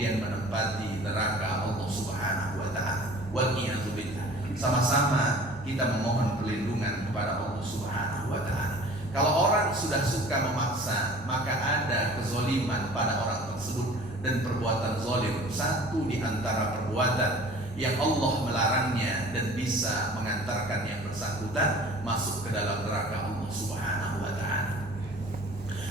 kemudian menempati neraka Allah Subhanahu wa taala. Waliyadzubillah. Sama-sama kita memohon perlindungan kepada Allah Subhanahu wa taala. Kalau orang sudah suka memaksa, maka ada kezoliman pada orang tersebut, dan perbuatan zalim satu di antara perbuatan yang Allah melarangnya dan bisa mengantarkan yang bersangkutan masuk ke dalam neraka Allah Subhanahu wa taala.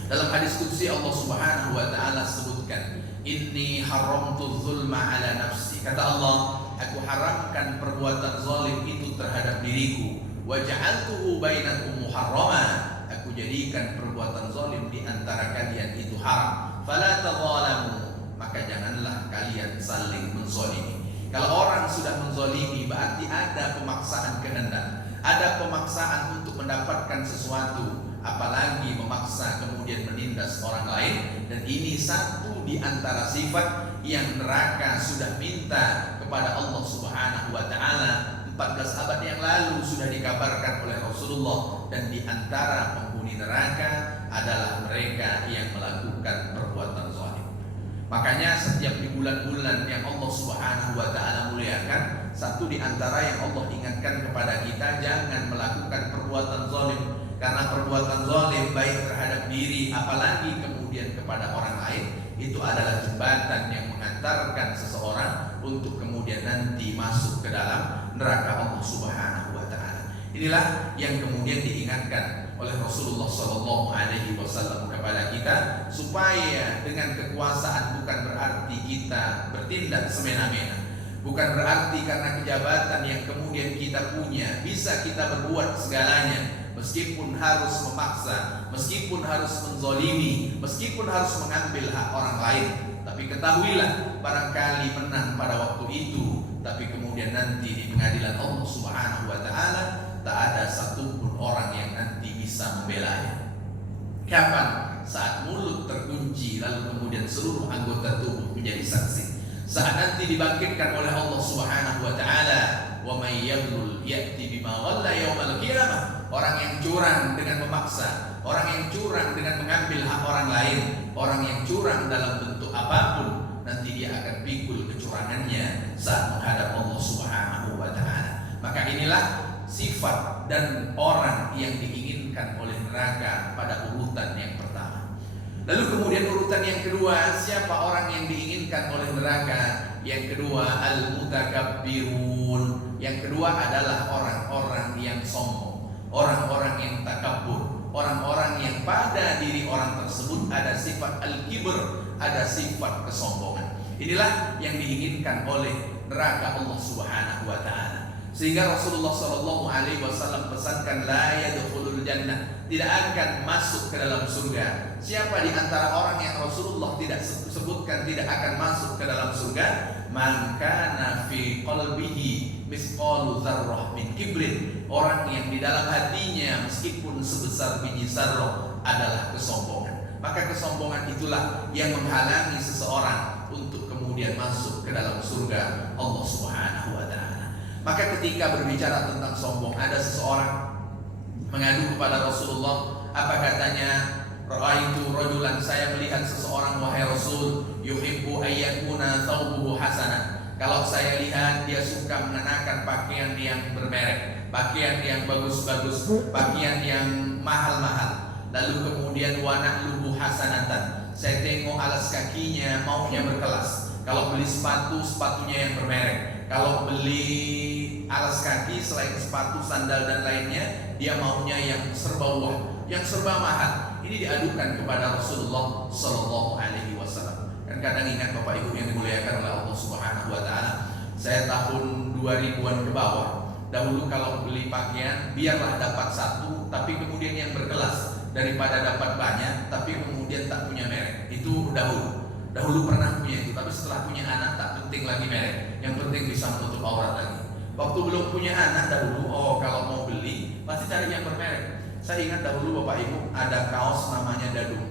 Dalam hadis qudsi Allah Subhanahu wa taala sebutkan, "Inni haramtu dzulma ala nafsi." Kata Allah, aku haramkan perbuatan zalim itu terhadap diriku. Wa ja'altuhu bainakum muharrama. Aku jadikan perbuatan zalim di antara kalian itu haram. Fala tadzalamu. Maka janganlah kalian saling menzalimi. Kalau orang sudah menzalimi, berarti ada pemaksaan kehendak, ada pemaksaan untuk mendapatkan sesuatu, apalagi memaksa kemudian menindas orang lain. Dan ini satu di antara sifat yang neraka sudah minta kepada Allah Subhanahu wa taala. 14 abad yang lalu sudah dikabarkan oleh Rasulullah, dan di antara penghuni neraka adalah mereka yang melakukan perbuatan zalim. Makanya setiap di bulan-bulan yang Allah Subhanahu wa taala muliakan, satu di antara yang Allah ingatkan kepada kita, jangan melakukan perbuatan zalim. Karena perbuatan zalim baik terhadap diri apalagi kemudian kepada orang lain, itu adalah jembatan yang mengantarkan seseorang untuk kemudian nanti masuk ke dalam neraka Allah Subhanahu wa taala. Inilah yang kemudian diingatkan oleh Rasulullah Shallallahu Alaihi Wasallam kepada kita, supaya dengan kekuasaan bukan berarti kita bertindak semena-mena, bukan berarti karena kejabatan yang kemudian kita punya bisa kita berbuat segalanya, meskipun harus memaksa, meskipun harus menzolimi, meskipun harus mengambil hak orang lain. Tapi ketahuilah, barangkali menang pada waktu itu, tapi kemudian nanti di pengadilan Allah Subhanahu wa taala tak ada satupun orang yang nanti bisa membelanya. Kapan? Saat mulut terkunci, lalu kemudian seluruh anggota tubuh menjadi saksi. Saat nanti dibangkitkan oleh Allah Subhanahu wa taala, wa may yaghlul ya'ti bima ghalla yaumal qiyamah. Orang yang curang dengan memaksa, orang yang curang dengan mengambil hak orang lain, orang yang curang dalam bentuk apapun, nanti dia akan pikul kecurangannya saat menghadap Allah Subhanahu wa taala. Maka inilah sifat dan orang yang diinginkan oleh neraka pada urutan yang pertama. Lalu kemudian urutan yang kedua, siapa orang yang diinginkan oleh neraka? Yang kedua, al-mutakabbirun. Yang kedua adalah orang-orang yang sombong, orang-orang yang takabur, orang-orang yang pada diri orang tersebut ada sifat al-kibr, ada sifat kesombongan. Inilah yang diinginkan oleh neraka Allah Subhanahu wa taala. Sehingga Rasulullah Shallallahu Alaihi Wasallam pesankan, la yadkhulul jannah, tidak akan masuk ke dalam surga. Siapa di antara orang yang Rasulullah tidak sebutkan tidak akan masuk ke dalam surga? Man kana fi qalbihi misqalu dzarrah min kibrin, orang yang di dalam hatinya meskipun sebesar biji zarrah adalah kesombongan. Maka kesombongan itulah yang menghalangi seseorang untuk kemudian masuk ke dalam surga Allah Subhanahu wa taala. Maka ketika berbicara tentang sombong, ada seseorang mengadu kepada Rasulullah. Apa katanya? Ra'aitu rajulan, saya melihat seseorang wahai Rasul, yuhibbu ayyakuna thawbuhu hasanah. Kalau saya lihat dia suka mengenakan pakaian yang bermerek, pakaian yang bagus-bagus, pakaian yang mahal-mahal. Lalu kemudian wa na'luhu hasanatan, saya tengok alas kakinya maunya berkelas. Kalau beli sepatu, sepatunya yang bermerek. Kalau beli alas kaki selain sepatu, sandal dan lainnya, dia maunya yang serba wah, yang serba mahal. Ini diadukan kepada Rasulullah Sallallahu Alaihi Wasallam. Kan kadang ingat Bapak Ibu yang dimuliakan oleh Allah Subhanahu Wa Taala, saya tahun 2000-an ke bawah. Dahulu kalau beli pakaian, biarlah dapat satu, tapi kemudian yang berkelas, daripada dapat banyak, tapi kemudian tak punya merek. Itu dahulu pernah punya itu, tapi setelah punya anak tak penting lagi merek, yang penting bisa menutup aurat lagi. Waktu belum punya anak dahulu, kalau mau beli pasti cari yang bermerek. Saya ingat dahulu Bapak Ibu ada kaos namanya Dadung.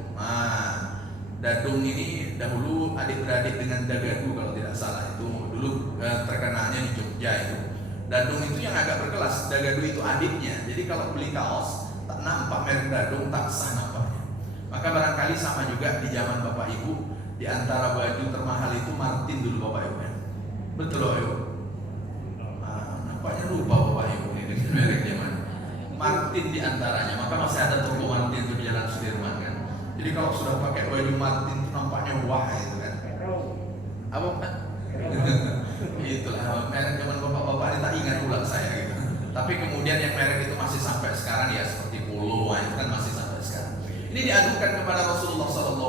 Dadung ini dahulu adik-beradik dengan Dagadu kalau tidak salah, itu dulu terkenalnya di Jogja itu. Dadung itu yang agak berkelas, Dagadu itu adiknya. Jadi kalau beli kaos tak nampak merek Dadung, tak sah nampaknya. Maka barangkali sama juga di zaman Bapak Ibu, Di antara baju termahal itu Martin dulu Bapak Ibu ya. Betul Bapak Ibu? Nampaknya lupa Bapak Ibu ini mereknya mana. Martin di antaranya. Maka masih ada toko Martin itu di Jalan Sudirman kan. Jadi kalau sudah pakai baju Martin itu nampaknya wah itu kan. Apa Pak? Itulah merek zaman bapak-bapak ini tak ingat ulang saya gitu. Tapi kemudian yang merek itu masih sampai sekarang ya seperti Polo, itu kan masih sampai sekarang. Ini diadukan kepada Rasulullah SAW.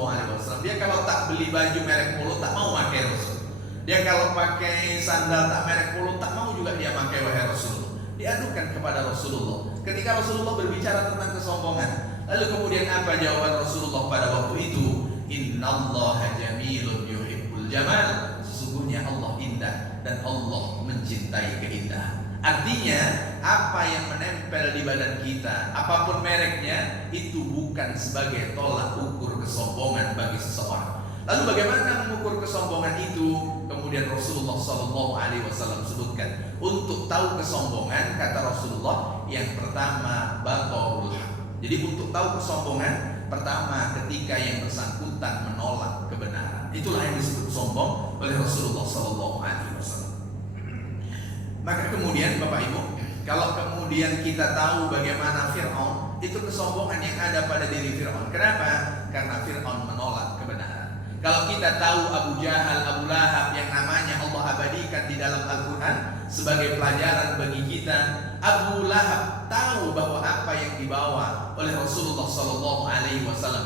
Dia kalau tak beli baju merek Polo tak mau pakai Rasul. Dia kalau pakai sandal tak merek Polo tak mau juga dia pakai wahai Rasulullah. Diadukan kepada Rasulullah. Ketika Rasulullah berbicara tentang kesombongan, lalu kemudian apa jawaban Rasulullah pada waktu itu? Innallaha jamilun yuhibbul jamal. Sesungguhnya Allah indah dan Allah mencintai keindahan. Artinya apa yang menempel di badan kita, apapun mereknya, itu bukan sebagai tolak ukur kesombongan bagi seseorang. Lalu bagaimana mengukur kesombongan itu? Kemudian Rasulullah SAW sebutkan, untuk tahu kesombongan kata Rasulullah, yang pertama batorul haq. Jadi untuk tahu kesombongan, pertama ketika yang bersangkutan menolak kebenaran. Itulah yang disebut sombong oleh Rasulullah SAW. Maka kemudian Bapak Ibu, kalau kemudian kita tahu bagaimana Fir'aun, itu kesombongan yang ada pada diri Fir'aun. Kenapa? Karena Fir'aun menolak kebenaran. Kalau kita tahu Abu Jahal, Abu Lahab yang namanya Allah abadikan di dalam Al-Quran sebagai pelajaran bagi kita. Abu Lahab tahu bahwa apa yang dibawa oleh Rasulullah SAW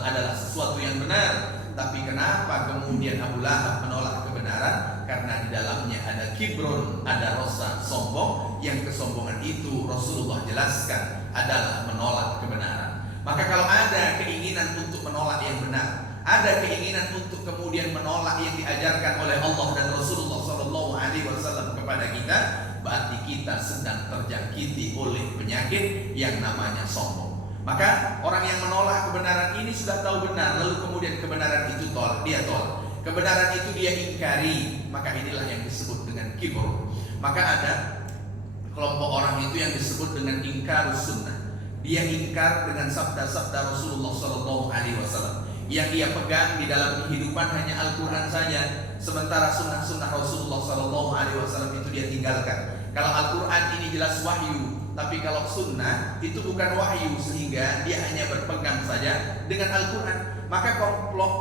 adalah sesuatu yang benar. Tapi kenapa kemudian Abu Lahab menolak kebenaran? Karena di dalamnya ada kibrun, ada rasa sombong, yang kesombongan itu Rasulullah jelaskan adalah menolak kebenaran. Maka kalau ada keinginan untuk menolak yang benar, ada keinginan untuk kemudian menolak yang diajarkan oleh Allah dan Rasulullah SAW kepada kita, berarti kita sedang terjangkiti oleh penyakit yang namanya sombong. Maka orang yang menolak kebenaran ini sudah tahu benar, lalu kemudian kebenaran itu dia tolak. Kebenaran itu dia ingkari, maka inilah yang disebut dengan kibur. Maka ada kelompok orang itu yang disebut dengan ingkar sunnah. Dia ingkar dengan sabda-sabda Rasulullah SAW. Yang dia pegang di dalam kehidupan hanya Al-Quran saja, sementara sunnah-sunnah Rasulullah SAW itu dia tinggalkan. Kalau Al-Quran ini jelas wahyu, tapi kalau sunnah itu bukan wahyu, sehingga dia hanya berpegang saja dengan Al-Quran. Maka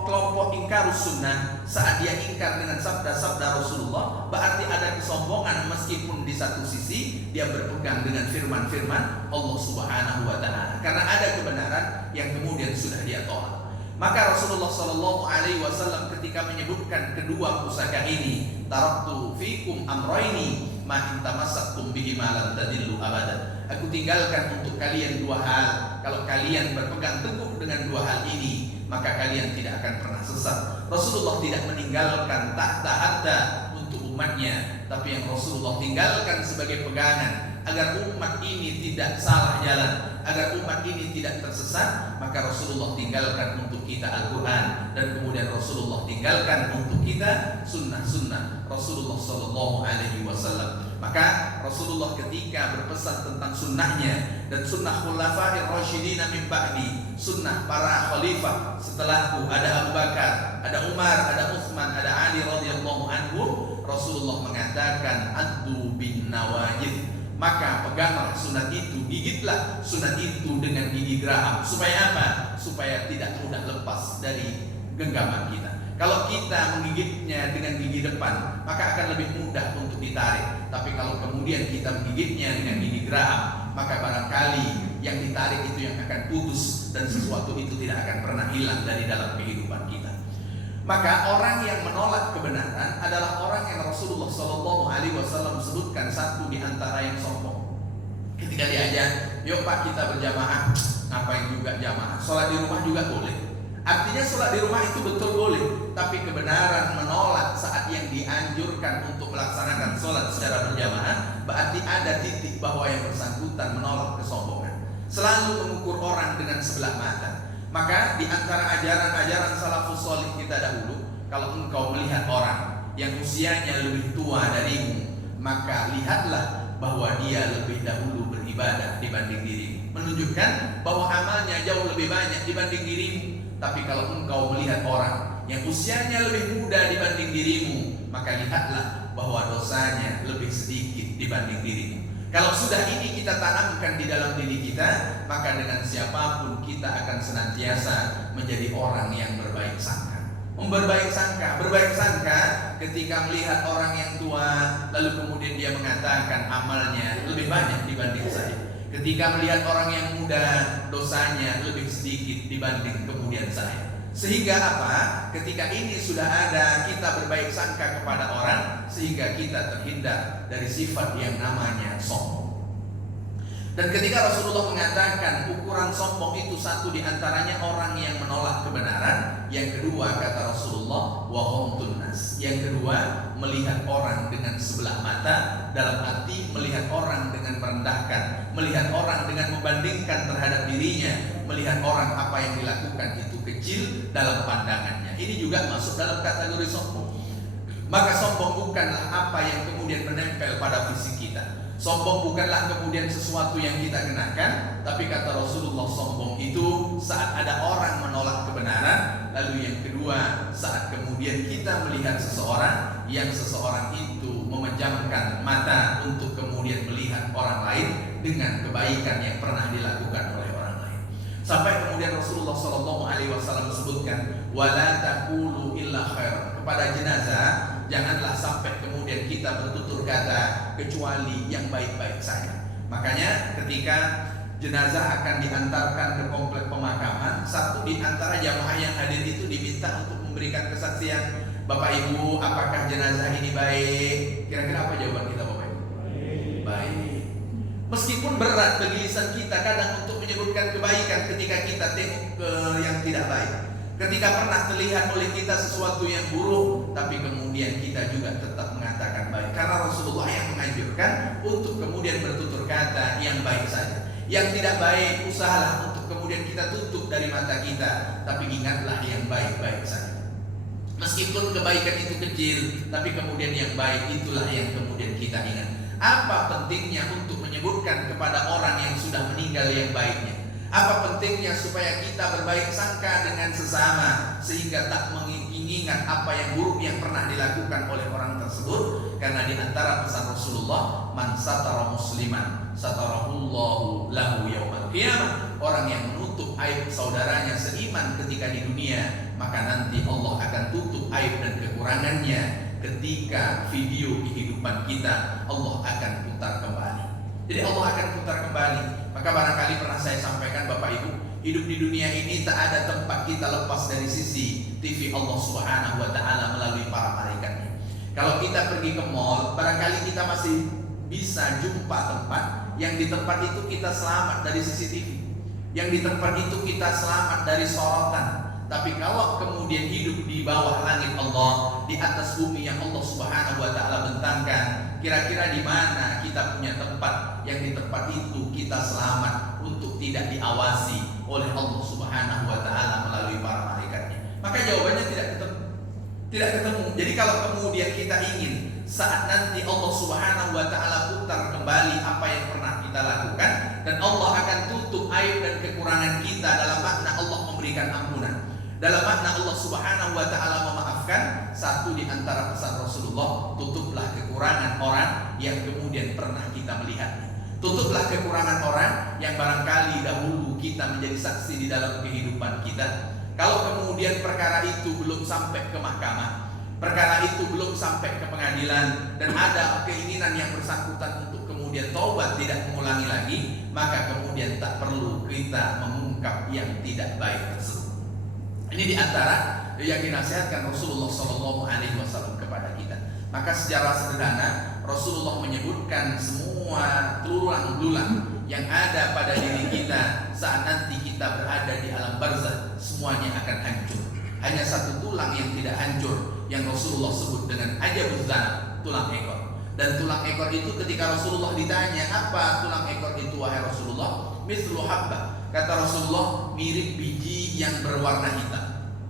kelompok ingkar sunnah, saat dia ingkar dengan sabda-sabda Rasulullah, berarti ada kesombongan, meskipun di satu sisi dia berpegang dengan firman-firman Allah Subhanahu wa Ta'ala, karena ada kebenaran yang kemudian sudah dia tolak. Maka Rasulullah SAW ketika menyebutkan kedua pusaka ini, taraktu fikum amroini ma intamassakum bihi ma lan tadillu abadan. Aku tinggalkan untuk kalian dua hal. Kalau kalian berpegang teguh dengan dua hal ini, maka kalian tidak akan pernah sesat. Rasulullah tidak meninggalkan tahta untuk umatnya, tapi yang Rasulullah tinggalkan sebagai pegangan agar umat ini tidak salah jalan, agar umat ini tidak tersesat. Maka Rasulullah tinggalkan untuk kita Al-Quran, dan kemudian Rasulullah tinggalkan untuk kita sunnah-sunnah Rasulullah SAW. Maka Rasulullah ketika berpesan tentang sunnahnya dan sunnah khulafa'ir rasyidin min ba'di, sunnah para khalifah setelahku, ada Abu Bakar, ada Umar, ada Utsman, ada Ali radhiyallahu anhu, Rasulullah mengatakan addu bin nawajid. Maka peganglah sunat itu, gigitlah sunat itu dengan gigi geraham. Supaya apa? Supaya tidak mudah lepas dari genggaman kita. Kalau kita menggigitnya dengan gigi depan, maka akan lebih mudah untuk ditarik. Tapi kalau kemudian kita menggigitnya dengan gigi geraham, maka barangkali yang ditarik itu yang akan putus, dan sesuatu itu tidak akan pernah hilang dari dalam kehidupan kita. Maka orang yang menolak kebenaran adalah orang yang Rasulullah SAW sebutkan satu di antara yang sombong. Ketika diajak, yuk Pak kita berjamaah, ngapain juga jamaah? Sholat di rumah juga boleh. Artinya sholat di rumah itu betul boleh, tapi kebenaran menolak saat yang dianjurkan untuk melaksanakan sholat secara berjamaah, berarti ada titik bahwa yang bersangkutan menolak kesombongan. Selalu mengukur orang dengan sebelah mata. Maka di antara ajaran-ajaran salafus salih kita dahulu, kalau engkau melihat orang yang usianya lebih tua darimu, maka lihatlah bahwa dia lebih dahulu beribadah dibanding dirimu, menunjukkan bahwa amalnya jauh lebih banyak dibanding dirimu. Tapi kalau engkau melihat orang yang usianya lebih muda dibanding dirimu, maka lihatlah bahwa dosanya lebih sedikit dibanding dirimu. Kalau sudah ini kita tanamkan di dalam diri kita, maka dengan siapapun kita akan senantiasa menjadi orang yang berbaik sangka. Berbaik sangka ketika melihat orang yang tua, lalu kemudian dia mengatakan amalnya lebih banyak dibanding saya. Ketika melihat orang yang muda, dosanya lebih sedikit dibanding kemudian saya. Sehingga apa? Ketika ini sudah ada, kita berbaik sangka kepada orang, sehingga kita terhindar dari sifat yang namanya sombong. Dan ketika Rasulullah mengatakan ukuran sombong itu satu diantaranya orang yang menolak kebenaran, yang kedua kata Rasulullah wahumtun nas, yang kedua melihat orang dengan sebelah mata, dalam arti melihat orang dengan merendahkan, melihat orang dengan membandingkan terhadap dirinya, melihat orang apa yang dilakukan itu kecil dalam pandangannya. Ini juga masuk dalam kategori sombong. Maka sombong bukanlah apa yang kemudian menempel pada fisik kita. Sombong bukanlah kemudian sesuatu yang kita kenakan, tapi kata Rasulullah sombong itu saat ada orang menolak kebenaran. Lalu yang kedua, saat kemudian kita melihat seseorang yang seseorang itu memejamkan mata untuk kemudian melihat orang lain dengan kebaikan yang pernah dilakukan oleh orang lain. Sampai kemudian Rasulullah SAW sebutkan wala taqulu illa khair, kepada jenazah janganlah sampai kemudian kita bertutur kata kecuali yang baik-baik saja. Makanya ketika jenazah akan diantarkan ke komplek pemakaman, satu di antara jamaah yang hadir itu diminta untuk memberikan kesaksian. Bapak Ibu, apakah jenazah ini baik? Kira-kira apa jawaban kita Bapak Ibu? Baik. Meskipun berat bagi lisan kita kadang untuk menyebutkan kebaikan ketika kita tengok ke yang tidak baik. Ketika pernah terlihat oleh kita sesuatu yang buruk, tapi kemudian kita juga tetap mengatakan baik. Karena Rasulullah yang menganjurkan untuk kemudian bertutur kata yang baik saja. Yang tidak baik, usahalah untuk kemudian kita tutup dari mata kita, tapi ingatlah yang baik-baik saja. Meskipun kebaikan itu kecil, tapi kemudian yang baik itulah yang kemudian kita ingat. Apa pentingnya untuk menyebutkan kepada orang yang sudah meninggal yang baiknya? Apa pentingnya supaya kita berbaik sangka dengan sesama, sehingga tak mengingat apa yang buruk yang pernah dilakukan oleh orang tersebut? Karena di antara pesan Rasulullah, man satara musliman satarahullahu lahu yaumal qiyamah, orang yang menutup aib saudaranya seiman ketika di dunia, maka nanti Allah akan tutup aib dan kekurangannya ketika video kehidupan kita Allah akan putar kembali. Jadi Allah akan putar kembali. Maka barangkali pernah saya sampaikan Bapak Ibu, hidup di dunia ini tak ada tempat kita lepas dari sisi TV Allah Subhanahu wa Ta'ala melalui para malaikatnya. Kalau kita pergi ke mall, barangkali kita masih bisa jumpa tempat yang di tempat itu kita selamat dari CCTV, yang di tempat itu kita selamat dari sorotan. Tapi kalau kemudian hidup di bawah langit Allah, di atas bumi yang Allah Subhanahu wa Ta'ala bentangkan, kira-kira di mana kita punya tempat yang di tempat itu kita selamat untuk tidak diawasi oleh Allah Subhanahu wa Ta'ala melalui para malaikatnya? Maka jawabannya tidak ketemu. Jadi kalau kemudian kita ingin saat nanti Allah Subhanahu wa Ta'ala putar kembali apa yang pernah kita lakukan, dan Allah akan tutup aib dan kekurangan kita, dalam makna Allah memberikan ampunan, dalam makna Allah Subhanahu wa Ta'ala memaafkan, satu di antara pesan Rasulullah, tutuplah kekurangan orang yang kemudian pernah kita melihatnya. Tutuplah kekurangan orang yang barangkali dahulu kita menjadi saksi di dalam kehidupan kita. Kalau kemudian perkara itu belum sampai ke mahkamah, perkara itu belum sampai ke pengadilan, dan ada keinginan yang bersangkutan untuk kemudian taubat tidak mengulangi lagi, maka kemudian tak perlu kita mengungkap yang tidak baik tersebut. Ini di antara yang dinasihatkan Rasulullah SAW kepada kita. Maka secara sederhana Rasulullah menyebutkan semua tulang-tulang yang ada pada diri kita saat nanti kita berada di alam barzakh, semuanya akan hancur. Hanya satu tulang yang tidak hancur, yang Rasulullah sebut dengan ajabuz zanab, tulang ekor. Dan tulang ekor itu ketika Rasulullah ditanya, apa tulang ekor itu wahai Rasulullah? Mithlu habba, kata Rasulullah, mirip biji yang berwarna hitam.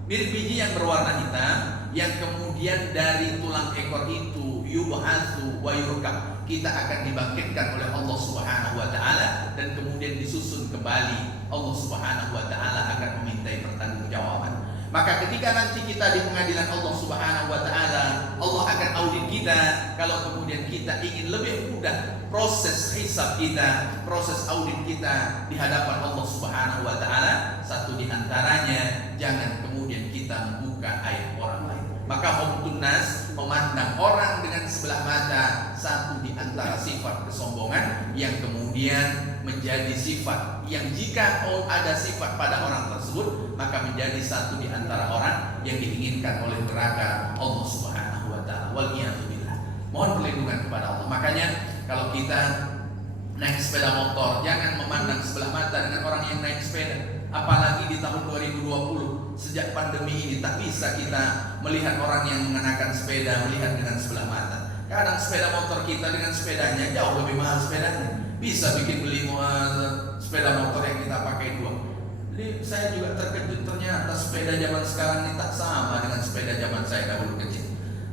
Mirip biji yang berwarna hitam, yang kemudian dari tulang ekor itu yub'atsu wa yurkab, kita akan dibangkitkan oleh Allah Subhanahu wa Ta'ala, dan kemudian disusun kembali. Allah Subhanahu wa Ta'ala akan memintai pertanggungjawaban. Maka ketika nanti kita di pengadilan Allah Subhanahu wa taala, Allah akan audit kita. Kalau kemudian kita ingin lebih mudah proses hisab kita, proses audit kita di hadapan Allah Subhanahu wa taala, satu di antaranya jangan kemudian kita membuka aib orang lain. Maka hubtun nas, memandang orang dengan sebelah mata, satu di antara sifat kesombongan yang kemudian menjadi sifat yang jika ada sifat pada orang tersebut, maka menjadi satu di antara orang yang diinginkan oleh neraka Allah Subhanahu wa taala. Waliyadzubillah. Mohon perlindungan kepada Allah. Makanya kalau kita naik sepeda motor, jangan memandang sebelah mata dengan orang yang naik sepeda. Apalagi di tahun 2020, sejak pandemi ini tak bisa kita melihat orang yang mengenakan sepeda, melihat dengan sebelah mata. Kadang sepeda motor kita dengan sepedanya jauh lebih mahal sepedanya. Bisa bikin beli sepeda motor yang kita pakai dua. Jadi saya juga terkejut, ternyata sepeda zaman sekarang ini tak sama dengan sepeda zaman saya dahulu kecil.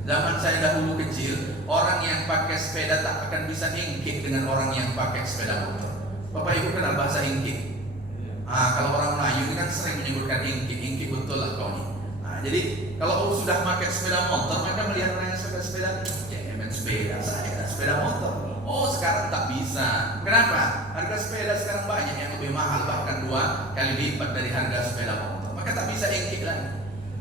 Zaman saya dahulu kecil, orang yang pakai sepeda tak akan bisa ingkik dengan orang yang pakai sepeda motor. Bapak Ibu kenal bahasa ingkik? Kalau orang Melayu kan sering menyebutkan ingkik betul lah kau ini. Jadi kalau sudah pakai sepeda motor, maka melihat orang yang sepeda, sepeda saya sepeda motor. Oh sekarang tak bisa. Kenapa? Harga sepeda sekarang banyak yang lebih mahal, bahkan 2 kali lipat dari harga sepeda motor. Maka tak bisa ingkik lagi.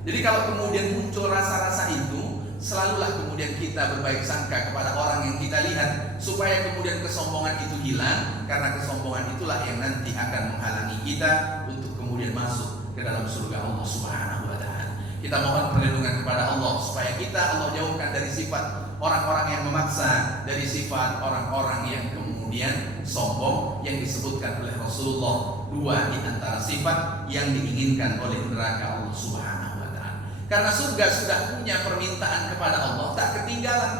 Jadi kalau kemudian muncul rasa-rasa itu, selalulah kemudian kita berbaik sangka kepada orang yang kita lihat, supaya kemudian kesombongan itu hilang. Karena kesombongan itulah yang nanti akan menghalangi kita untuk kemudian masuk ke dalam surga Allah Subhanahu wa taala. Kita mohon perlindungan kepada Allah supaya kita Allah jauhkan dari sifat orang-orang yang memaksa, dari sifat orang-orang yang kemudian sombong yang disebutkan oleh Rasulullah. 2 di antara sifat yang diinginkan oleh neraka Allah Subhanahu wa taala. Karena surga sudah punya permintaan kepada Allah, tak ketinggalan.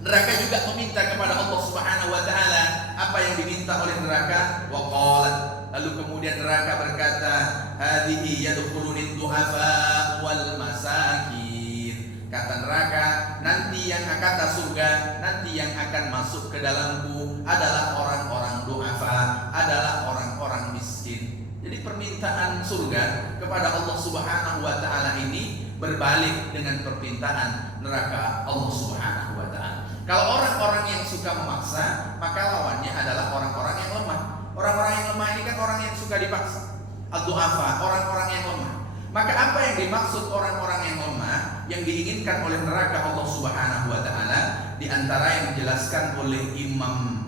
Neraka juga meminta kepada Allah Subhanahu wa taala apa yang diminta oleh neraka. Wa qalat, lalu kemudian neraka berkata, hadhihi yadkhulunid du'afa wal masakin. Kata neraka, nanti yang kata surga, nanti yang akan masuk ke dalamku adalah orang-orang du'afa, adalah orang-orang miskin. Jadi permintaan surga kepada Allah Subhanahu wa taala ini berbalik dengan permintaan neraka Allah Subhanahu wa taala. Kalau orang-orang yang suka memaksa, maka lawannya adalah orang-orang yang lemah. Orang-orang yang lemah ini kan orang yang suka dipaksa. Ad-du'afa, orang-orang yang lemah. Maka apa yang dimaksud orang-orang yang lemah yang diinginkan oleh neraka Allah Subhanahu wa taala, di antara yang dijelaskan oleh Imam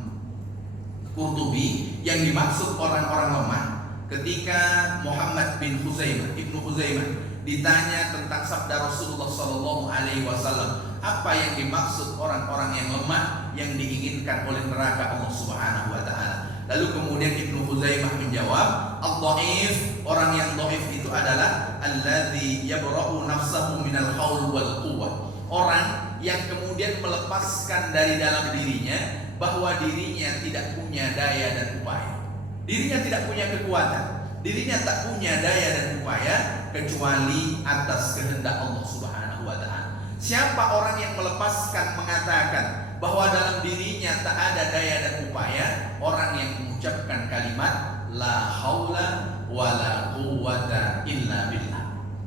Qurtubi, yang dimaksud orang-orang lemah ketika Muhammad bin Huzaimah, Ibnu Huzaimah ditanya tentang sabda Rasulullah sallallahu alaihi wasallam, apa yang dimaksud orang-orang yang lemah yang diinginkan oleh neraka Allah Subhanahu wa taala. Lalu kemudian Ibnu Huzaimah menjawab, ad-dhaif, orang yang dhaif itu adalah alladzi yabra'u nafsahu minal haul wal quwwah. Orang yang kemudian melepaskan dari dalam dirinya bahwa dirinya tidak punya daya dan upaya. Dirinya tidak punya kekuatan, dirinya tak punya daya dan upaya kecuali atas kehendak Allah Subhanahu wa taala. Siapa orang yang melepaskan, mengatakan bahwa dalam dirinya tak ada daya dan upaya? Orang yang mengucapkan kalimat la haula wala quwwata illa billah.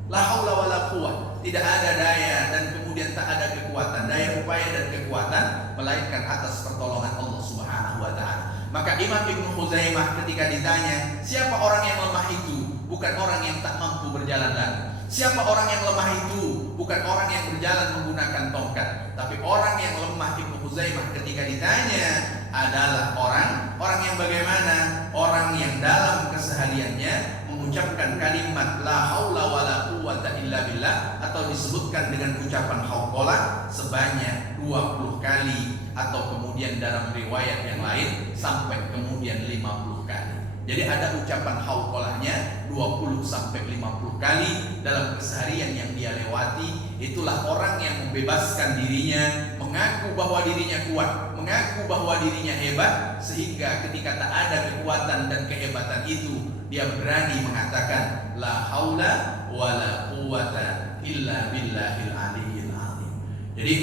La haula wala quwwah, tidak ada daya dan kemudian tak ada kekuatan, daya upaya dan kekuatan melainkan atas pertolongan Allah Subhanahu wa taala. Maka Imam Ibnu Huzaimah ketika ditanya, siapa orang yang lemah itu? Bukan orang yang tak mampu berjalan lagi. Siapa orang yang lemah itu? Bukan orang yang berjalan menggunakan tongkat, tapi orang yang lemah. Ibnu Huzaimah ketika ditanya adalah orang yang bagaimana? Orang yang dalam kesehariannya mengucapkan kalimat la haula wala quwwata illa billah, atau disebutkan dengan ucapan hauqalah sebanyak 20 kali, atau kemudian dalam riwayat yang lain sampai kemudian 50 kali. Jadi ada ucapan hauqalahnya 20 sampai 50 kali dalam keseharian yang dia lewati. Itulah orang yang membebaskan dirinya, mengaku bahwa dirinya kuat, mengaku bahwa dirinya hebat, sehingga ketika tak ada kekuatan dan kehebatan itu, dia berani mengatakan la haula wala quwwata illa billahil aliyyil azim. Jadi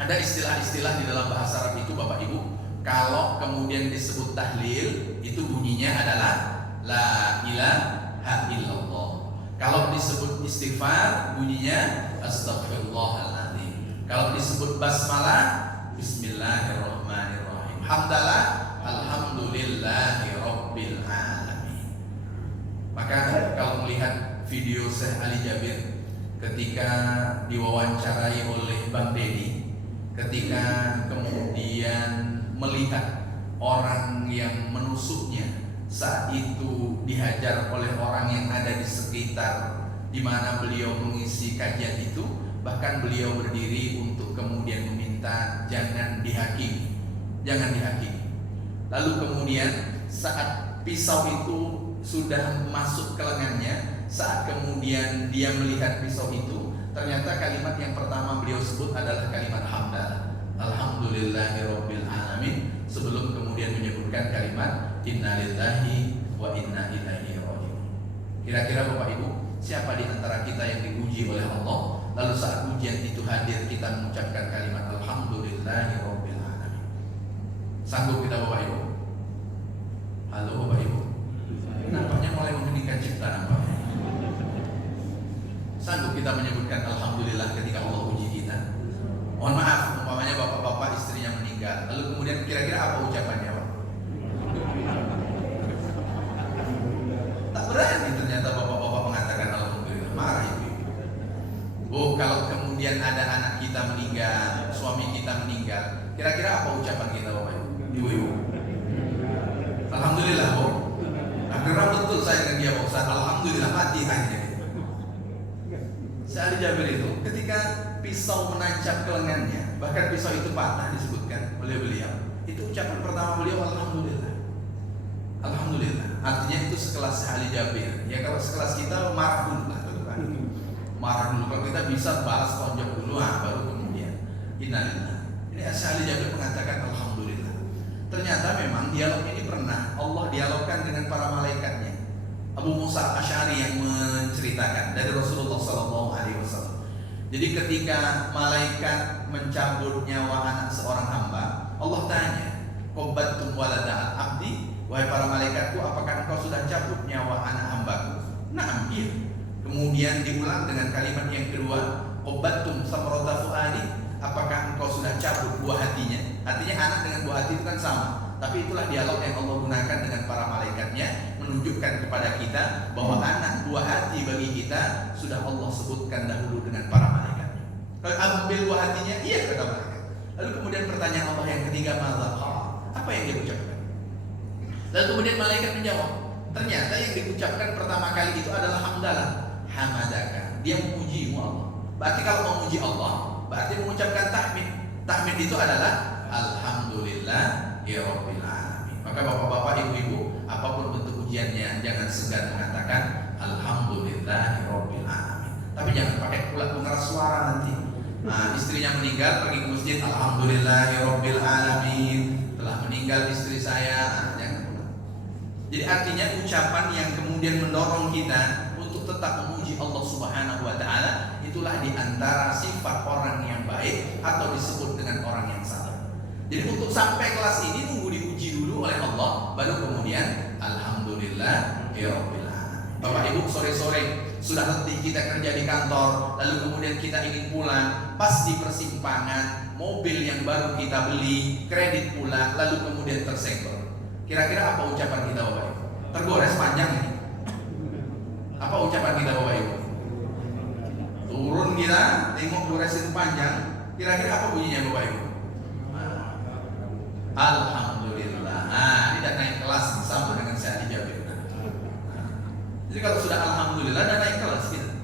ada istilah-istilah di dalam bahasa Arab itu Bapak Ibu, kalau kemudian disebut tahlil itu bunyinya adalah la ilaha illallah. Kalau disebut istighfar bunyinya astagfirullahaladzim. Kalau disebut basmalah bismillahirrahmanirrahim. Hamdalah alhamdulillahi rabbil alamin. Maka kalau melihat video Syekh Ali Jabir ketika diwawancarai oleh Bang Dedi, ketika kemudian melihat orang yang menusuknya saat itu dihajar oleh orang yang ada di sekitar di mana beliau mengisi kajian itu, bahkan beliau berdiri untuk kemudian meminta jangan dihakimi, jangan dihakimi. Lalu kemudian saat pisau itu sudah masuk ke lengannya, saat kemudian dia melihat pisau itu, ternyata kalimat yang pertama beliau sebut adalah kalimat hamdalah, alhamdulillahirabbil alamin, sebelum kemudian menyebutkan kalimat innalillahi wa inna ilaihi raji'un. Kira-kira Bapak Ibu, siapa di antara kita yang diuji oleh Allah, lalu saat ujian itu hadir kita mengucapkan kalimat alhamdulillahirabbil alamin? Sanggup kita Bapak Ibu? Halo Bapak Ibu? Nampaknya mulai mengheningkan cipta nampaknya. Sanggup kita menyebutkan alhamdulillah ketika Allah uji kita? Mohon maaf, umpamanya bapak-bapak istrinya meninggal, lalu kemudian kira-kira apa ucapannya Pak? Tak berani ternyata bapak-bapak mengatakan alhamdulillah, marah ibu. Oh, kalau kemudian ada anak kita meninggal, suami kita meninggal, kira-kira apa ucapan kita Bapak Ibu? Alhamdulillah Bu. Akhirnya betul saya dengan dia Pak Ustaz, alhamdulillah mati hanya. Syekh Ali Jabir itu ketika pisau menancap ke lengannya, bahkan pisau itu patah disebutkan oleh beliau, itu ucapan pertama beliau alhamdulillah. Alhamdulillah. Artinya itu sekelas Syekh Ali Jabir. Ya kalau sekelas kita marah dulu lah kan. Marah dulu, kalau kita bisa balas tonjok dulu, baru kemudian innalillah. Ini Syekh Ali Jabir mengatakan alhamdulillah. Ternyata memang dialog ini pernah Allah dialogkan dengan para malaikatnya. Abu Musa Asy'ari yang menceritakan dari Rasulullah SAW. Jadi ketika malaikat mencabut nyawa anak seorang hamba, Allah tanya, "Qabattum walada al-abdi?" Wahai para malaikatku, apakah engkau sudah cabut nyawa anak hambaku? Na'am, iya. Kemudian diulang dengan kalimat yang kedua, "Qabattum samrata fuadi?" Apakah engkau sudah cabut buah hatinya? Artinya anak dengan buah hati itu kan sama. Tapi itulah dialog yang Allah gunakan dengan para malaikatnya, menunjukkan kepada kita bahwa anak buah hati bagi kita sudah Allah sebutkan dahulu dengan para malaikatnya. Kalau ambil buah hatinya, iya kata malaikat. Lalu kemudian pertanyaan Allah yang ketiga, apa yang dia ucapkan? Lalu kemudian malaikat menjawab, ternyata yang diucapkan pertama kali itu adalah hamdalah, hamadaka. Dia memuji Allah. Berarti kalau memuji Allah, berarti mengucapkan tahmid. Tahmid itu adalah alhamdulillah ya rabbil alamin. Maka bapak-bapak, ibu-ibu, apapun bentuk ujiannya, jangan segan mengatakan alhamdulillah ya rabbil alamin. Tapi jangan pakai pula pengeras suara nanti. Nah, istrinya meninggal, pergi ke masjid, alhamdulillah ya rabbil alamin, telah meninggal istri saya. Jangan pula. Jadi artinya ucapan yang kemudian mendorong kita untuk tetap memuji Allah Subhanahu wa taala, itulah di antara sifat orang yang baik atau disebut dengan orang yang sabar. Jadi untuk sampai kelas ini nunggu diuji dulu oleh Allah, baru kemudian alhamdulillah ya rabbil alamin. Bapak Ibu, sore-sore sudah letih kita kerja di kantor, lalu kemudian kita ingin pulang, pas di persimpangan mobil yang baru kita beli, kredit pula, lalu kemudian tersenggol. Kira-kira apa ucapan kita Bapak Ibu? Tergores panjang ini. Apa ucapan kita Bapak Ibu? Turun kita, tengok gores itu panjang, kira-kira apa bunyinya Bapak Ibu? Alhamdulillah. Nah, ini naik kelas sama dengan Syekh Ali Jabir. Jadi kalau sudah alhamdulillah dan naik kelas kita.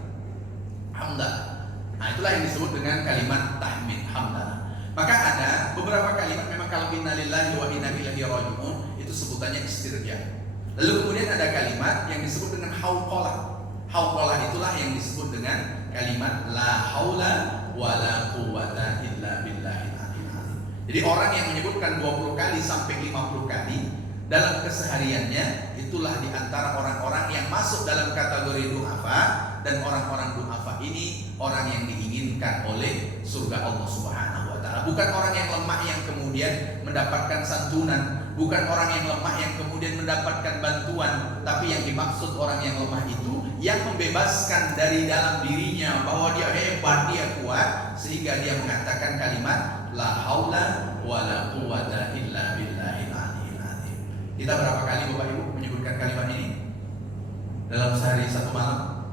Hamdalah. Nah, itulah yang disebut dengan kalimat tahmid, hamdalah. Maka ada beberapa kalimat memang kalau innalillahi wa inna ilaihi raji'un itu sebutannya istirja. Lalu kemudian ada kalimat yang disebut dengan hauqalah. Hauqalah itulah yang disebut dengan kalimat la haula wala quwwata illa billahil aliyil azim. Jadi orang yang menyebutkan 20 kali sampai 50 kali dalam kesehariannya, itulah di antara orang-orang yang masuk dalam kategori du'afa, dan orang-orang du'afa ini orang yang diinginkan oleh surga Allah Subhanahu wa taala. Bukan orang yang lemah yang kemudian mendapatkan santunan, bukan orang yang lemah yang kemudian mendapatkan bantuan, tapi yang dimaksud orang yang lemah itu yang membebaskan dari dalam dirinya bahwa dia hebat, dia kuat, sehingga dia mengatakan kalimat la haula wala quwata illa billahil aliyyil azim. Kita berapa kali Bapak Ibu menyebutkan kalimat ini dalam sehari satu malam?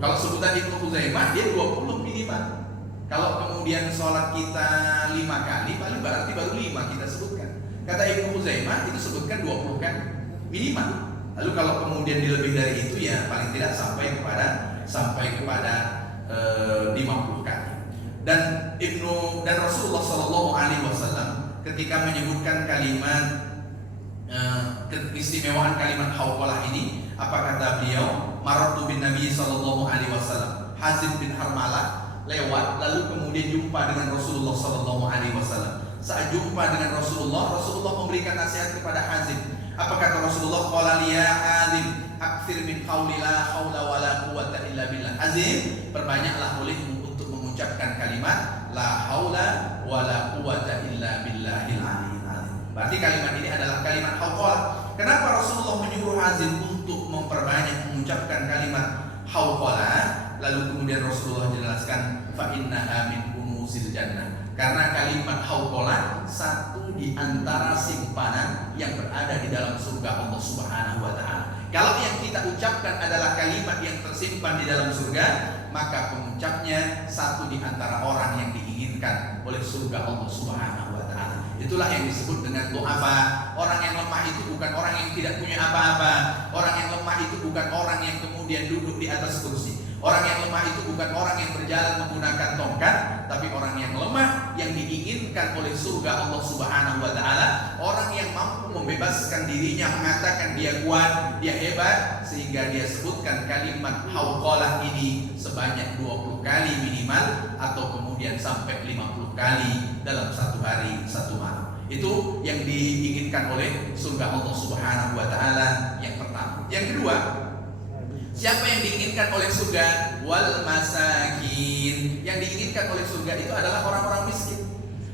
Kalau sebutan Ibnu Khuzaimah dia 20 minimal. Kalau kemudian sholat kita 5 kali, paling berarti baru 5 kita sebutkan. Kata Ibnu Khuzaimah itu sebutkan 20 kali minimal. Lalu kalau kemudian dilebih dari itu ya paling tidak sampai kepada 50 kali. Dan Rasulullah Shallallahu Alaihi Wasallam ketika menyebutkan kalimat keistimewaan kalimat hauqalah ini, apa kata beliau? Marartu bin Nabi Shallallahu Alaihi Wasallam, Hazim bin Harmalah lewat, lalu kemudian jumpa dengan Rasulullah Shallallahu Alaihi Wasallam. Saat jumpa dengan Rasulullah memberikan nasihat kepada Hazim. Apa kata Rasulullah? Qala liya Hazim, aktsir min qauli la haula wala quwwata illa billah. Hazim, perbanyaklah olehmu untuk mengucapkan kalimat la haula wala quwwata illa billahil aliyyil azim. Berarti kalimat ini adalah kalimat hauqalah. Kenapa Rasulullah menyuruh Hazim untuk memperbanyak mengucapkan kalimat hauqalah? Lalu kemudian Rasulullah jelaskan fa innaha min kunuzil jannah. Karena kalimat hauqalah satu di antara simpanan yang berada di dalam surga Allah Subhanahu wa taala. Kalau yang kita ucapkan adalah kalimat yang tersimpan di dalam surga, maka pengucapnya satu di antara orang yang diinginkan oleh surga Allah Subhanahu wa taala. Itulah yang disebut dengan du'afa. Orang yang lemah itu bukan orang yang tidak punya apa-apa. Orang yang lemah itu bukan orang yang kemudian duduk di atas kursi. Orang yang lemah itu bukan orang yang berjalan menggunakan tongkat, tapi orang yang lemah yang diinginkan oleh surga Allah Subhanahu wa taala, orang yang mampu membebaskan dirinya, mengatakan dia kuat, dia hebat, sehingga dia sebutkan kalimat hauqalah ini sebanyak 20 kali minimal, atau kemudian sampai 50 kali dalam satu hari satu malam. Itu yang diinginkan oleh surga Allah Subhanahu wa taala yang pertama. Yang kedua, siapa yang diinginkan oleh surga? Wal masakin. Yang diinginkan oleh surga itu adalah orang-orang miskin.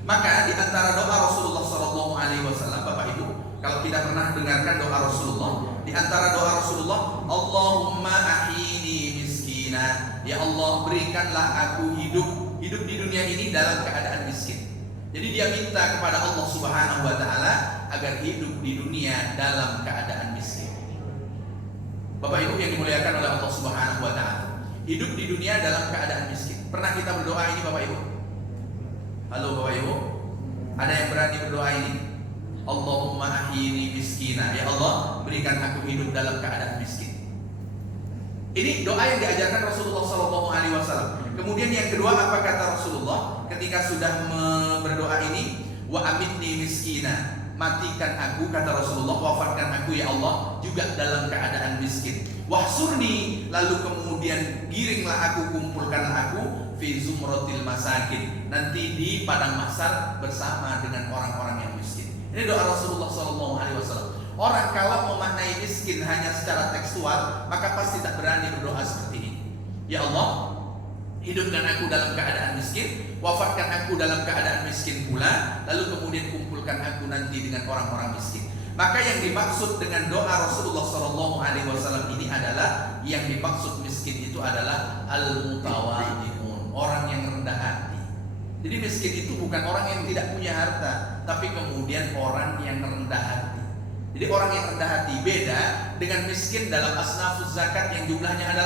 Maka di antara doa Rasulullah Shallallahu Alaihi Wasallam, Bapak Ibu, kalau kita pernah dengarkan doa Rasulullah, di antara doa Rasulullah, Allahumma ahini miskina. Ya Allah, berikanlah aku hidup di dunia ini dalam keadaan miskin. Jadi dia minta kepada Allah Subhanahu Wa Taala agar hidup di dunia dalam keadaan miskin. Bapak Ibu yang dimuliakan oleh Allah Subhanahu wa taala, hidup di dunia dalam keadaan miskin. Pernah kita berdoa ini Bapak Ibu? Halo Bapak Ibu? Ada yang berani berdoa ini? Allahumma ahyini miskina. Ya Allah, berikan aku hidup dalam keadaan miskin. Ini doa yang diajarkan Rasulullah Shallallahu Alaihi Wasallam. Kemudian yang kedua, apa kata Rasulullah ketika sudah berdoa ini? Wa amitni miskina. Matikan aku, kata Rasulullah, wafatkan aku ya Allah juga dalam keadaan miskin. Wahsurni, lalu kemudian giringlah aku, kumpulkanlah aku fi zumratil masakin, nanti di padang mahsyar bersama dengan orang-orang yang miskin. Ini doa Rasulullah SAW. Orang kalau memaknai miskin hanya secara tekstual, maka pasti tak berani berdoa seperti ini. Ya Allah, hidupkan aku dalam keadaan miskin, wafatkan aku dalam keadaan miskin pula, lalu kemudian kumpulkan aku nanti dengan orang-orang miskin. Maka yang dimaksud dengan doa Rasulullah SAW ini adalah, yang dimaksud miskin itu adalah al-mutawadhi'un, orang yang rendah hati. Jadi miskin itu bukan orang yang tidak punya harta, tapi kemudian orang yang rendah hati. Jadi orang yang rendah hati beda dengan miskin dalam asnafuz zakat yang jumlahnya ada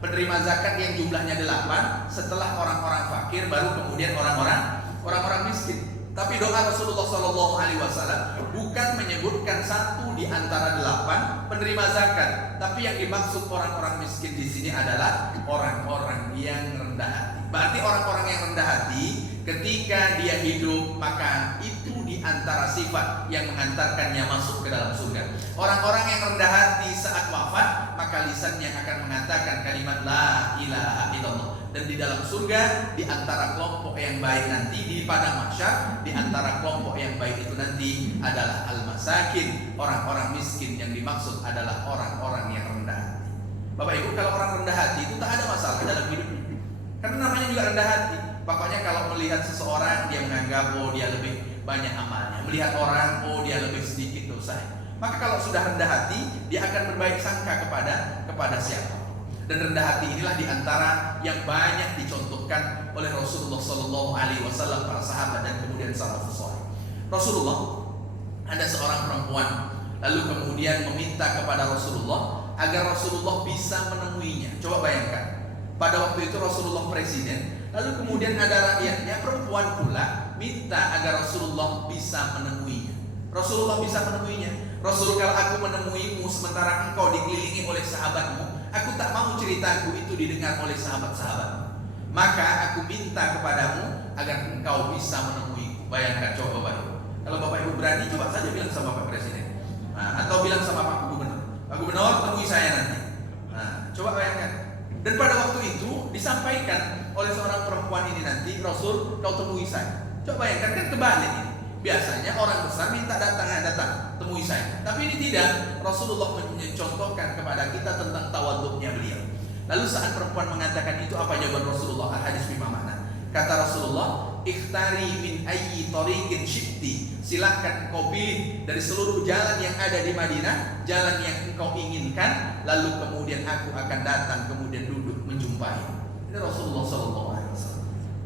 8. Penerima zakat yang jumlahnya 8, setelah orang-orang fakir baru kemudian orang-orang miskin. Tapi doa Rasulullah SAW bukan menyebutkan satu di antara 8 penerima zakat, tapi yang dimaksud orang-orang miskin di sini adalah orang-orang yang rendah hati. Berarti orang-orang yang rendah hati ketika dia hidup, maka itu di antara sifat yang mengantarkannya masuk ke dalam surga. Orang-orang yang rendah hati saat wafat, maka lisannya akan mengatakan kalimat la ilaha illallah. Dan di dalam surga, di antara kelompok yang baik nanti di padang mahsyar, di antara kelompok yang baik itu nanti adalah al-masakin, orang-orang miskin. Yang dimaksud adalah orang-orang yang rendah hati. Bapak Ibu, kalau orang rendah hati itu tak ada masalah dalam hidupnya, karena namanya juga rendah hati. Pokoknya kalau melihat seseorang, dia menganggap oh dia lebih banyak amalnya. Melihat orang, oh dia lebih sedikit dosa. Maka kalau sudah rendah hati, dia akan berbaik sangka kepada siapa. Dan rendah hati inilah diantara yang banyak dicontohkan oleh Rasulullah SAW, para sahabat dan kemudian salafus saleh. Rasulullah, ada seorang perempuan lalu kemudian meminta kepada Rasulullah agar Rasulullah bisa menemuinya. Coba bayangkan, pada waktu itu Rasulullah presiden, lalu kemudian ada rakyatnya perempuan pula minta agar Rasulullah bisa menemuinya. Rasulullah bisa menemuinya. Rasul, kalau aku menemuimu sementara engkau dikelilingi oleh sahabatmu, aku tak mau ceritaku itu didengar oleh sahabat-sahabatmu. Maka aku minta kepadamu agar engkau bisa menemuiku. Bayangkan, coba Bapak Ibu. Kalau Bapak Ibu berani, coba saja bilang sama Pak Presiden, atau bilang sama Pak Gubernur, Pak Gubernur temui saya nanti. Coba bayangkan. Dan pada waktu itu disampaikan oleh seorang perempuan ini nanti, Rasul, kau temui saya. Coba bayangkan, kan kebalik ini. Biasanya orang besar minta datang, temui saya. Tapi ini tidak. Rasulullah mencontohkan kepada kita tentang tawaduknya beliau. Lalu saat perempuan mengatakan itu, apa jawaban Rasulullah? Hadis bima makna. Kata Rasulullah, ikhtari min ayyi tariqin syi'ti. Silakan kau pilih dari seluruh jalan yang ada di Madinah, jalan yang engkau inginkan, lalu kemudian aku akan datang, kemudian duduk menjumpai. Ini Rasulullah SAW.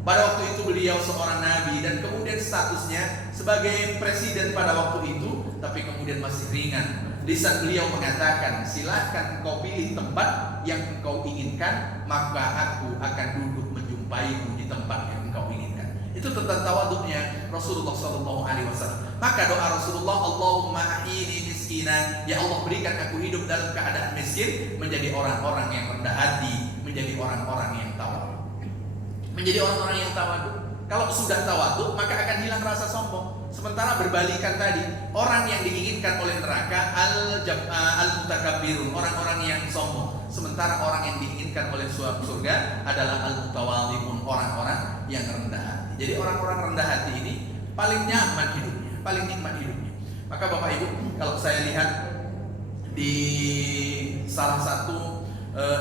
Pada waktu itu beliau seorang nabi dan kemudian statusnya sebagai presiden pada waktu itu, tapi kemudian masih ringan. Lisan beliau mengatakan, silakan kau pilih tempat yang engkau inginkan, maka aku akan duduk menjumpaimu di tempat yang engkau inginkan. Itu tentang tawaduknya Rasulullah SAW. Maka doa Rasulullah, Allahumma ahini miskinan, ya Allah berikan aku hidup dalam keadaan miskin, menjadi orang-orang yang rendah hati, menjadi orang-orang yang tawaduk. Menjadi orang-orang yang tawaduk. Kalau sudah tawaduk, maka akan hilang rasa sombong. Sementara berbalikan tadi, orang yang diinginkan oleh neraka al-mutakabbirun, orang-orang yang sombong. Sementara orang yang diinginkan oleh surga adalah al-mutawadhi'un, orang-orang yang rendah hati. Jadi orang-orang rendah hati ini paling nyaman hidupnya, paling nikmat hidupnya. Maka Bapak Ibu, kalau saya lihat di salah satu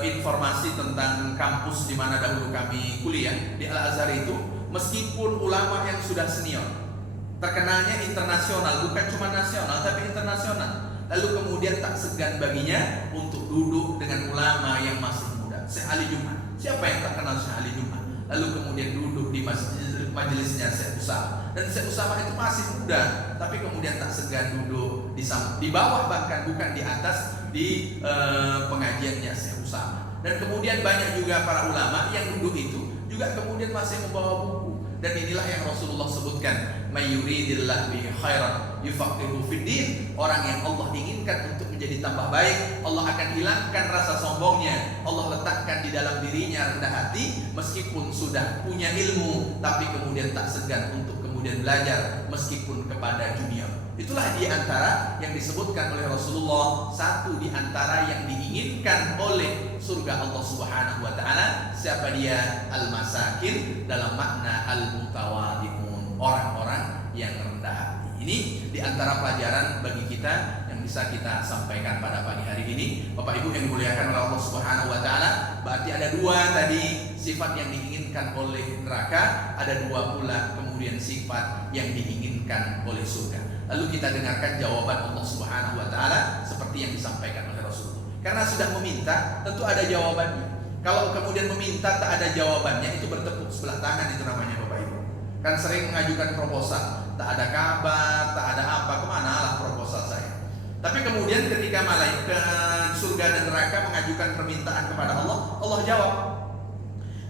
informasi tentang kampus di mana dahulu kami kuliah di Al-Azhar itu, meskipun ulama yang sudah senior, terkenalnya internasional, bukan cuma nasional tapi internasional, lalu kemudian tak segan baginya untuk duduk dengan ulama yang masih muda. Syekh Ali Jum'ah, siapa yang tak kenal Syekh Ali Jum'ah? Lalu kemudian duduk di majelisnya Syekh Usama, dan Syekh Usama itu masih muda, tapi kemudian tak segan duduk di bawah, bahkan bukan di atas, di pengajiannya Syekh Usama. Dan kemudian banyak juga para ulama yang duduk itu juga kemudian masih membawa buku. Dan inilah yang Rasulullah sebutkan, may yuridillahu bihi khairan yufaqihuhu fiddin. Orang yang Allah inginkan untuk menjadi tambah baik, Allah akan hilangkan rasa sombongnya. Allah letakkan di dalam dirinya rendah hati, meskipun sudah punya ilmu, tapi kemudian tak segan untuk kemudian belajar meskipun kepada junior. Itulah di antara yang disebutkan oleh Rasulullah, satu di antara yang diinginkan oleh surga Allah Subhanahu wa taala. Siapa dia? Al-masakin, dalam makna al-mutawadhi'un, orang-orang yang rendah hati. Ini di antara pelajaran bagi kita yang bisa kita sampaikan pada pagi hari ini. Bapak Ibu yang dimuliakan oleh Allah Subhanahu wa taala, berarti ada dua tadi sifat yang diinginkan oleh neraka, ada dua pula kemudian sifat yang diinginkan oleh surga. Lalu kita dengarkan jawaban Allah Subhanahu wa taala seperti yang disampaikan oleh Rasulullah. Karena sudah meminta, tentu ada jawabannya. Kalau kemudian meminta tak ada jawabannya, itu bertepuk sebelah tangan, itu namanya Bapak Ibu. Kan sering mengajukan proposal, tak ada kabar, tak ada apa, kemana lah proposal saya. Tapi kemudian ketika malaikat surga dan neraka mengajukan permintaan kepada Allah, Allah jawab.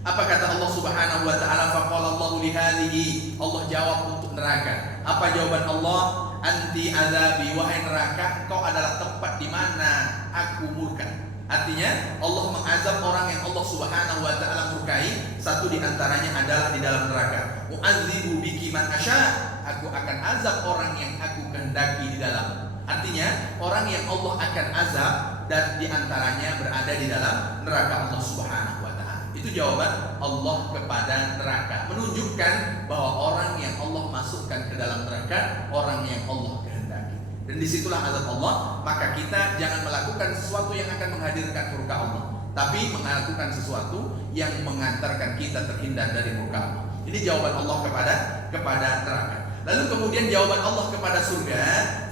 Apa kata Allah Subhanahu wa taala? Faqala Allahu li hadhihi, Allah jawab untuk neraka. Apa jawaban Allah? Anti azabi, wahai neraka, engkau adalah tempat di mana aku murka. Artinya Allah mengazab orang yang Allah Subhanahu wa taala murkai. Satu di antaranya adalah di dalam neraka. Mu'adzibu biki man asya, aku akan azab orang yang aku kehendaki di dalam. Artinya orang yang Allah akan azab dan di antaranya berada di dalam neraka Allah Subhanahu wa taala. Itu jawaban Allah kepada neraka, menunjukkan bahwa orang yang Allah masukkan ke dalam neraka, orang yang Allah kehendaki. Dan disitulah azab Allah. Maka kita jangan melakukan sesuatu yang akan menghadirkan murka Allah, tapi melakukan sesuatu yang mengantarkan kita terhindar dari murka Allah. Ini jawaban Allah kepada neraka. Lalu kemudian jawaban Allah kepada surga,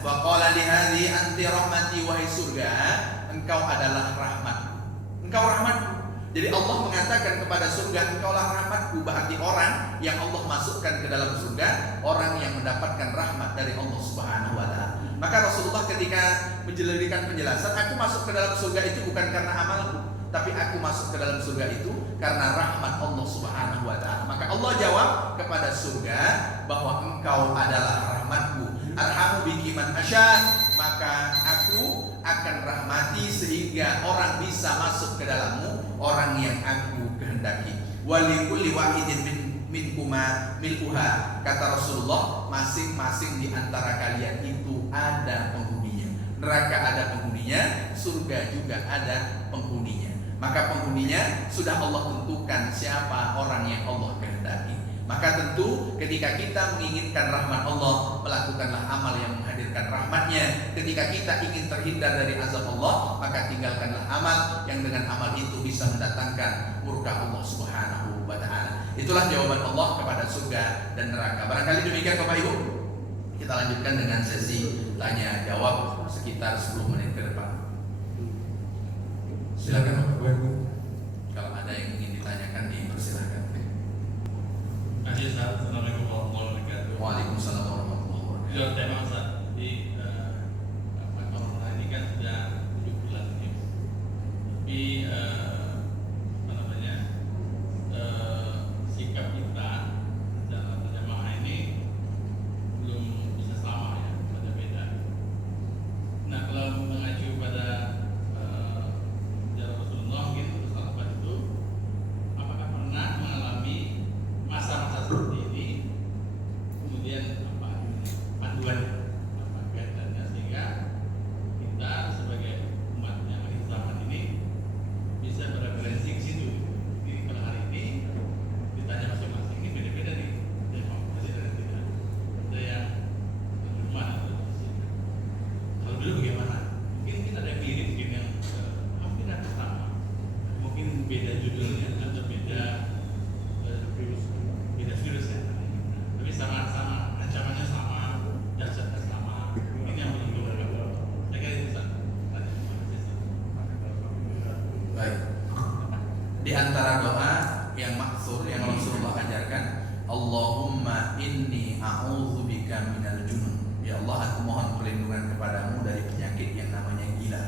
faqala lihadhi anti rahmati, wahai surga, engkau adalah rahmatku. Engkau rahmatku. Jadi Allah mengatakan kepada surga, engkaulah rahmatku. Berarti orang yang Allah masukkan ke dalam surga, orang yang mendapatkan rahmat dari Allah Subhanahu wa ta'ala. Maka Rasulullah ketika menjeladikan penjelasan, aku masuk ke dalam surga itu bukan karena amalku, tapi aku masuk ke dalam surga itu karena rahmat Allah Subhanahu wa ta'ala. Maka Allah jawab kepada surga bahwa engkau adalah rahmatku. Arhamu biki man asya, maka aku akan rahmati sehingga orang bisa masuk ke dalammu, orang yang aku kehendaki. Walikulli wahidin minkuma milkuha, kata Rasulullah, masing-masing di antara kalian itu ada penghuninya. Neraka ada penghuninya, surga juga ada penghuninya. Maka penghuninya sudah Allah tentukan siapa orang yang Allah kehendaki. Maka tentu ketika kita menginginkan rahmat Allah, melakukanlah amal yang menghadirkan rahmatnya. Ketika kita ingin terhindar dari azab Allah, maka tinggalkanlah amal yang dengan amal itu bisa mendatangkan murka Allah Subhanahu wa ta'ala. Itulah jawaban Allah kepada surga dan neraka. Barangkali demikian Bapak Ibu. Kita lanjutkan dengan sesi tanya jawab sekitar 10 menit ke depan. Silakan Bapak Ibu. Kalau ada yang ingin ditanyakan, dipersilakan. Assalamualaikum warahmatullahi wabarakatuh. Waalaikumsalam warahmatullahi wabarakatuh. Jawab tema Ustaz. Di corona ini kan sudah 7 bulan ya. Tapi apa namanya, sikap kita dalam jamaah ini belum bisa sama ya, beda-beda. Nah, kalau mengacu pada jalan Rasulullah mungkin sahabat itu, apakah pernah mengalami masa-masa seperti ini, kemudian apa panduan apa kaitannya sehingga kita sebagai umat yang di zaman ini bisa bereferensi ke situ. Jadi pada hari ini ditanya masing-masing ini beda-beda nih, ada yang mau ada yang tidak, ada yang terjemah atau kalau dulu bagaimana? Mungkin kita ada yang mirip, mungkin yang hampir hampir sama, mungkin beda judulnya atau beda virus ya, tapi sama-sama ancamannya sama, dasarnya sama. Ini yang perlu kita lakukan. Saya kira itu saja. Baik. Di antara doa yang maksur yang Rasulullah ajarkan, Allahumma inni a'udzubika minal junun. Ya Allah, aku mohon perlindungan kepadamu dari penyakit yang namanya gila.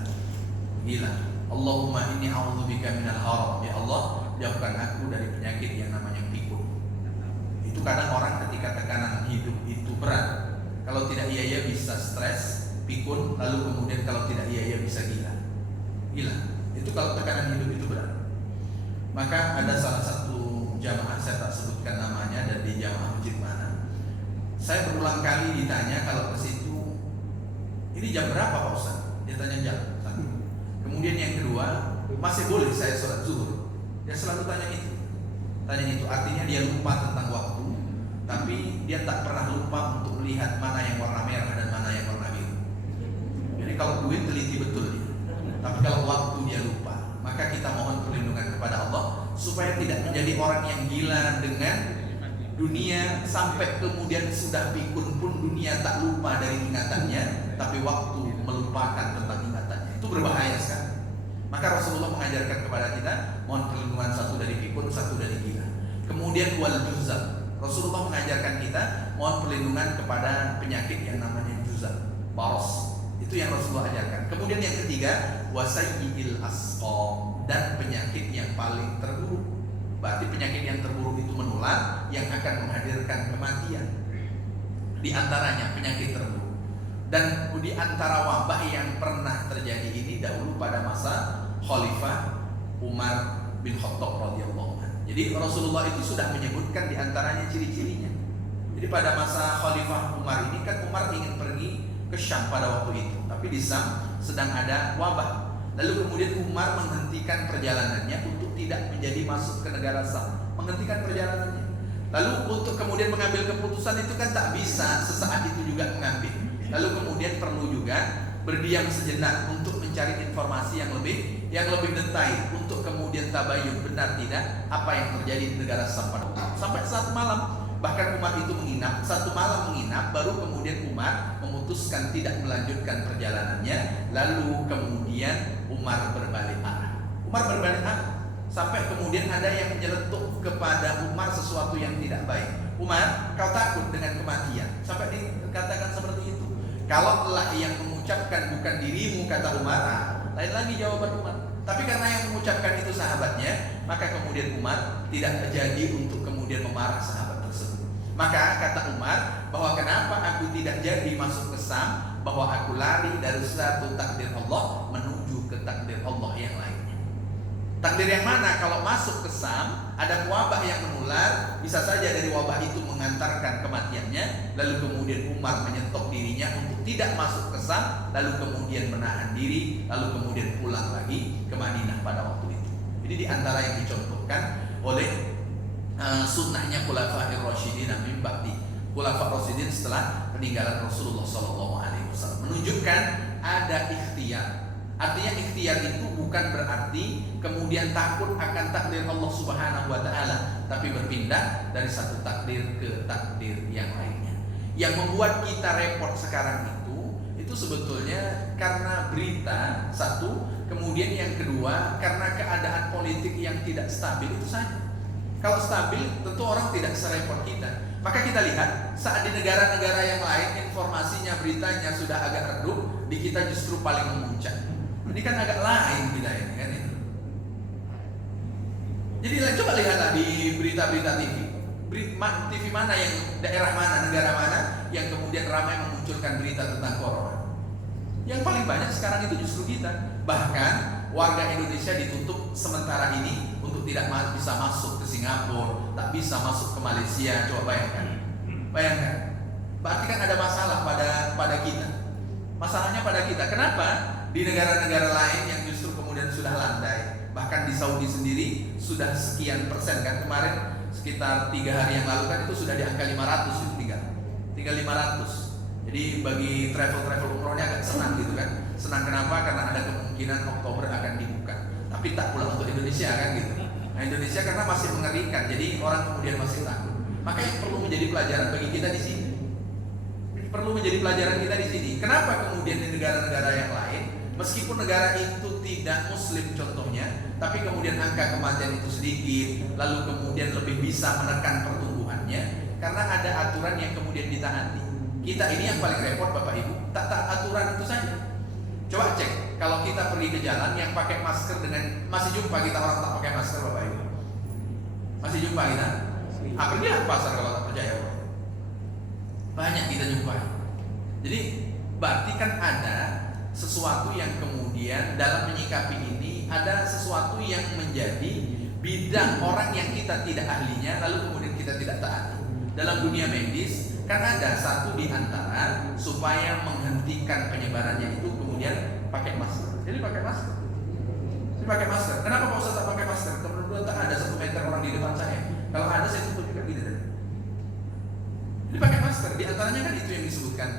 Gila. Allahumma inni a'udzubika minal haram. Ya Allah, jauhkan aku dari penyakit yang namanya pikun. Itu kadang orang ketika tekanan hidup itu berat, kalau tidak iya bisa stres, pikun, lalu kemudian kalau tidak iya bisa gila. Gila. Itu kalau tekanan hidup itu berat. Maka ada salah satu jamaah, saya tak sebutkan namanya, dan di jamaah masjid mana, saya berulang kali ditanya kalau ke situ, ini jam berapa Pak Ustaz? Dia tanya jam. Kemudian yang kedua, masih boleh saya sholat zuhur? Dia selalu tanya itu. Artinya dia lupa tentang waktu, tapi dia tak pernah lupa untuk melihat mana yang warna merah dan mana yang warna biru. Jadi kalau duit teliti betul dia, tapi kalau waktu dia lupa. Maka kita mohon perlindungan kepada Allah supaya tidak menjadi orang yang gila dengan dunia, sampai kemudian sudah pikun pun dunia tak lupa dari ingatannya, tapi waktu melupakan tentang ingatannya. Itu berbahaya sekali. Maka Rasulullah mengajarkan kepada kita mohon perlindungan, satu dari pikun, satu dari gila. Kemudian wal juzam. Rasulullah mengajarkan kita mohon perlindungan kepada penyakit yang namanya juzam, baros. Itu yang Rasulullah ajarkan. Kemudian yang ketiga, wasayyi'il asqam, dan penyakit yang paling terburuk. Berarti penyakit yang terburuk itu menular, yang akan menghadirkan kematian. Di antaranya penyakit terburuk. Dan di antara wabah yang pernah terjadi ini dahulu pada masa Khalifah Umar bin Khattab radhiyallahu anhu. Jadi Rasulullah itu sudah menyebutkan di antaranya ciri-cirinya. Jadi pada masa Khalifah Umar ini kan Umar ingin pergi ke Syam pada waktu itu, tapi di Syam sedang ada wabah. Lalu kemudian Umar menghentikan perjalanannya untuk tidak menjadi masuk ke negara Syam, menghentikan perjalanannya. Lalu untuk kemudian mengambil keputusan itu kan tak bisa sesaat itu juga mengambil. Lalu kemudian perlu juga berdiam sejenak untuk mencari informasi yang lebih detail, untuk kemudian tabayun benar tidak apa yang terjadi di negara Syam pada waktu. Sampai saat malam Bahkan Umar itu menginap, satu malam menginap, baru kemudian Umar memutuskan tidak melanjutkan perjalanannya. Lalu kemudian Umar berbalik arah. Umar berbalik arah sampai kemudian ada yang menyeletuk kepada Umar sesuatu yang tidak baik. Umar, kau takut dengan kematian? Sampai dikatakan seperti itu. Kalau telah yang mengucapkan bukan dirimu, kata Umar, lain lagi jawaban Umar. Tapi karena yang mengucapkan itu sahabatnya, maka kemudian Umar tidak jadi untuk kemudian memarah sahabat tersebut. Maka kata Umar bahwa kenapa aku tidak jadi masuk ke Sam, bahwa aku lari dari satu takdir Allah menuju ke takdir Allah yang lainnya. Takdir yang mana? Kalau masuk ke Sam, ada wabah yang menular, bisa saja dari wabah itu mengantarkan kematiannya. Lalu kemudian Umar menyetok dirinya untuk tidak masuk ke Sam, lalu kemudian menahan diri, lalu kemudian pulang lagi ke Madinah pada waktu itu. Jadi di antara yang dicontohkan oleh sunnahnya Khulafair Rasyidin min ba'di, Khulafair Rasyidin setelah peninggalan Rasulullah SAW, menunjukkan ada ikhtiar. Artinya ikhtiar itu bukan berarti kemudian takut akan takdir Allah Subhanahu wa taala, tapi berpindah dari satu takdir ke takdir yang lainnya. Yang membuat kita repot sekarang itu sebetulnya karena berita satu, kemudian yang kedua karena keadaan politik yang tidak stabil itu saja. Kalau stabil tentu orang tidak serepot kita. Maka kita lihat saat di negara-negara yang lain informasinya, beritanya sudah agak redup, di kita justru paling memuncak. Ini kan agak lain kita ini kan itu. Jadi coba lihatlah di berita-berita TV. TV mana yang daerah mana, negara mana yang kemudian ramai memunculkan berita tentang corona. Yang paling banyak sekarang itu justru kita. Bahkan warga Indonesia ditutup sementara ini untuk tidak bisa masuk ke Singapura, tak bisa masuk ke Malaysia. Coba bayangkan. Berarti kan ada masalah pada kita. Masalahnya pada kita. Kenapa? Di negara-negara lain yang justru kemudian sudah landai, bahkan di Saudi sendiri sudah sekian persen kan, kemarin sekitar 3 hari yang lalu kan itu sudah di angka 500 itu tinggal 500. Jadi bagi travel umrohnya agak senang gitu kan. Senang kenapa? Karena ada kemungkinan Oktober akan dibuka. Tapi tak pula untuk Indonesia kan gitu. Nah Indonesia karena masih mengerikan, jadi orang kemudian masih takut. Maka yang perlu menjadi pelajaran bagi kita di sini. Perlu menjadi pelajaran kita di sini. Kenapa kemudian di negara-negara yang lain, meskipun negara itu tidak muslim contohnya, tapi kemudian angka kematian itu sedikit, lalu kemudian lebih bisa menekan pertumbuhannya, karena ada aturan yang kemudian ditaati. Kita ini yang paling repot Bapak Ibu, tak aturan itu saja. Coba cek, kalau kita pergi ke jalan yang pakai masker dengan, masih jumpa kita orang tak pakai masker Bapak Ibu? Masih jumpa kita? Pergilah ke pasar kalau tak percaya Bapak. Banyak kita jumpai. Jadi berarti kan ada sesuatu yang kemudian dalam menyikapi ini ada sesuatu yang menjadi bidang orang yang kita tidak ahlinya, lalu kemudian kita tidak taati. Dalam dunia medis kan ada satu di antara supaya menghentikan penyebarannya itu kemudian pakai masker. Jadi pakai masker. Kenapa Pak Ustaz tak pakai masker? Kemudian tak ada 1 meter orang di depan saya. Kalau ada saya tutup juga gitu. Jadi pakai masker. Di antaranya kan itu yang disebutkan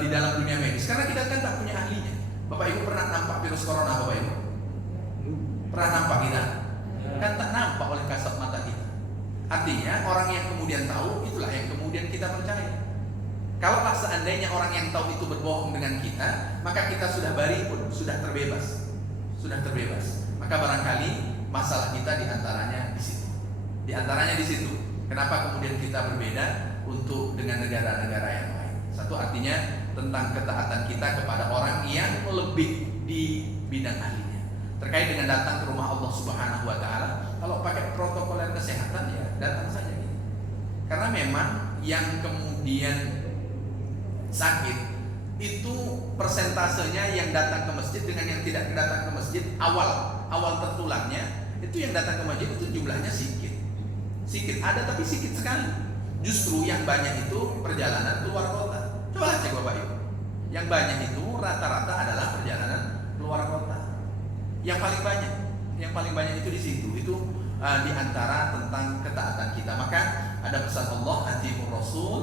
di dalam dunia medis. Karena kita kan tak punya ahlinya. Bapak Ibu pernah nampak virus corona Bapak Ibu? Pernah nampak kita? Kan tak nampak oleh kasat mata kita. Artinya orang yang kemudian tahu itulah yang kemudian kita percaya. Kalaulah seandainya orang yang tahu itu berbohong dengan kita, maka kita sudah bari pun, sudah terbebas. Maka barangkali masalah kita diantaranya di situ. Kenapa kemudian kita berbeda untuk dengan negara-negara yang lain? Satu artinya tentang ketaatan kita kepada orang yang lebih di bidang ahlinya. Terkait dengan datang ke rumah Allah Subhanahu wa taala, kalau pakai protokol kesehatan ya datang saja gitu. Karena memang yang kemudian sakit itu persentasenya yang datang ke masjid dengan yang tidak datang ke masjid awal tertularnya itu yang datang ke masjid itu jumlahnya sedikit ada tapi sedikit sekali. Justru yang banyak itu perjalanan keluar kota. Coba cek Bapak Ibu. Yang banyak itu rata-rata adalah perjalanan keluar kota. Yang paling banyak itu di situ. Itu di antara tentang ketaatan kita. Maka ada pesan Allah, atiiur Rasul,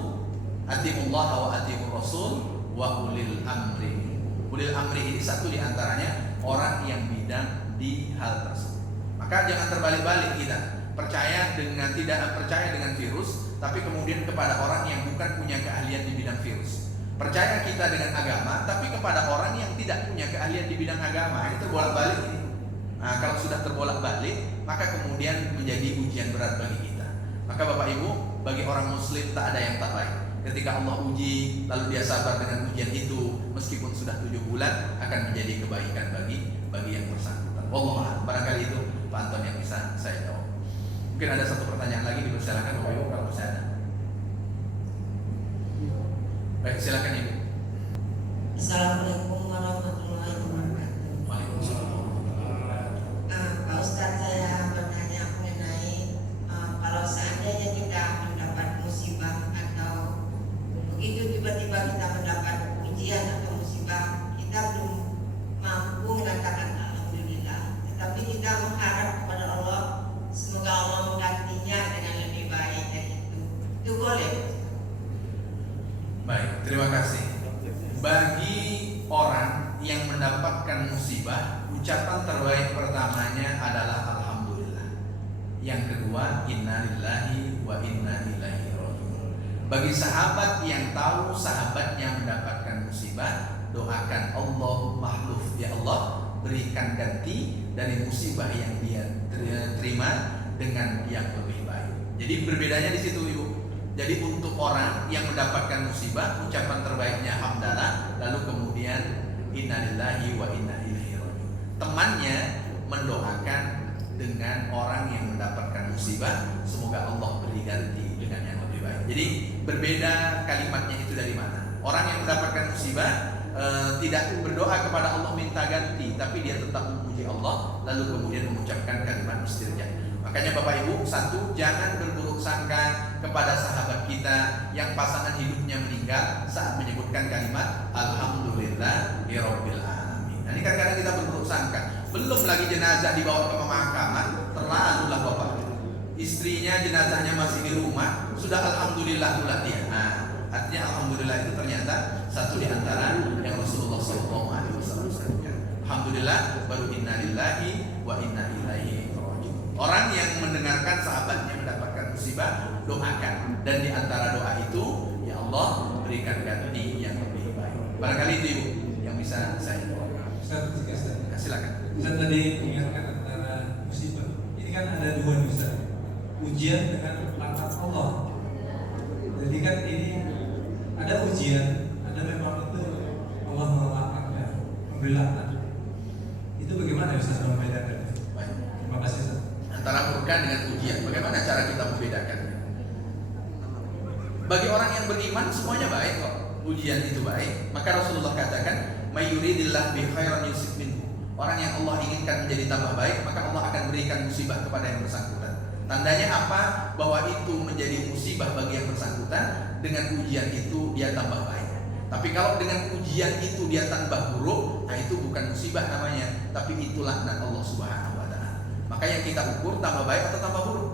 atiiullah wa atiiur Rasul wa ulil amri. Ulil amri ini satu di antaranya orang yang bidang di hal tersebut. Maka jangan terbalik-balik kita. percaya dengan tidak percaya dengan virus, tapi kemudian kepada orang yang bukan punya keahlian di bidang virus. Percaya kita dengan agama, tapi kepada orang yang tidak punya keahlian di bidang agama. Ini terbolak-balik ini. Nah, kalau sudah terbolak-balik, maka kemudian menjadi ujian berat bagi kita. Maka Bapak Ibu, bagi orang Muslim tak ada yang tak baik. Ketika Allah uji, lalu dia sabar dengan ujian itu, meskipun sudah 7 bulan, akan menjadi kebaikan bagi yang bersangkutan. Wallah, barangkali itu Pak Anton yang bisa saya jawab. Mungkin ada satu pertanyaan lagi, dipersilakan Bapak Ibu kalau masih ada. Baik, silakan Ibu. Assalamualaikum warahmatullahi wabarakatuh. Waalaikumsalam. Pak Ustadz, saya bertanya mengenai kalau seandainya kita mendapat musibah atau begitu tiba-tiba kita mendapat ujian atau musibah, kita belum mampu mengatakan alhamdulillah, tetapi kita mengharap kepada Allah semoga Allah menggantinya dengan lebih baik dari itu. Itu boleh? Baik, terima kasih. Bagi orang yang mendapatkan musibah, ucapan terbaik pertamanya adalah alhamdulillah. Yang kedua, innalillahi wa inna ilaihi raji'un. Bagi sahabat yang tahu sahabatnya mendapatkan musibah, doakan Allah mahluf, ya Allah berikan ganti dari musibah yang dia terima dengan yang lebih baik. Jadi berbedanya di situ Ibu. Jadi untuk orang yang mendapatkan musibah, ucapan terbaiknya hamdalah, lalu kemudian innalillahi wa inna ilaihi raji'un. Temannya mendoakan dengan orang yang mendapatkan musibah, semoga Allah beri ganti dengan yang lebih baik. Jadi berbeda kalimatnya itu dari mana? Orang yang mendapatkan musibah tidak berdoa kepada Allah minta ganti, tapi dia tetap memuji Allah, lalu kemudian mengucapkan kalimat istirja. Makanya Bapak Ibu, satu, jangan berburuk sangka kepada sahabat kita yang pasangan hidupnya meninggal saat menyebutkan kalimat alhamdulillahirabbil alamin. Nah, ini kadang-kadang kita berburuk sangka. Belum lagi jenazah dibawa ke pemakaman, terlalulah Bapak. Istrinya jenazahnya masih di rumah, sudah alhamdulillah pula dia. Nah, artinya alhamdulillah itu ternyata satu di antara yang Rasulullah SAW sebutkan. Alhamdulillah baru innalillahi wa inna ilaihi raji'un. Orang yang mendengarkan sahabatnya mendapatkan musibah, doakan, dan di antara doa itu, ya Allah berikan ganti yang lebih baik. Barangkali itu Ibu yang bisa saya jawab. Silakan. Ustaz tadi ingatkan antara musibah. Ini kan ada dua Ustaz. Ujian dengan laknat Allah. Jadi kan ini ada ujian, ada memang itu Allah melaknatnya, memberi laknat. Itu bagaimana Ustaz membedakan? Baik. Terima kasih Ustaz. Antara murka dengan ujian, bagaimana cara kita membedakan? Bagi orang yang beriman semuanya baik kok. Ujian itu baik. Maka Rasulullah katakan, "May yuridillah bi khairan yusib minhu." Orang yang Allah inginkan menjadi tambah baik, maka Allah akan berikan musibah kepada yang bersangkutan. Tandanya apa? Bahwa itu menjadi musibah bagi yang bersangkutan. Dengan ujian itu dia tambah baik. Tapi kalau dengan ujian itu dia tambah buruk, nah itu bukan musibah namanya, tapi itu laknat Allah Subhanahu wa taala. Maka yang kita ukur tambah baik atau tambah buruk.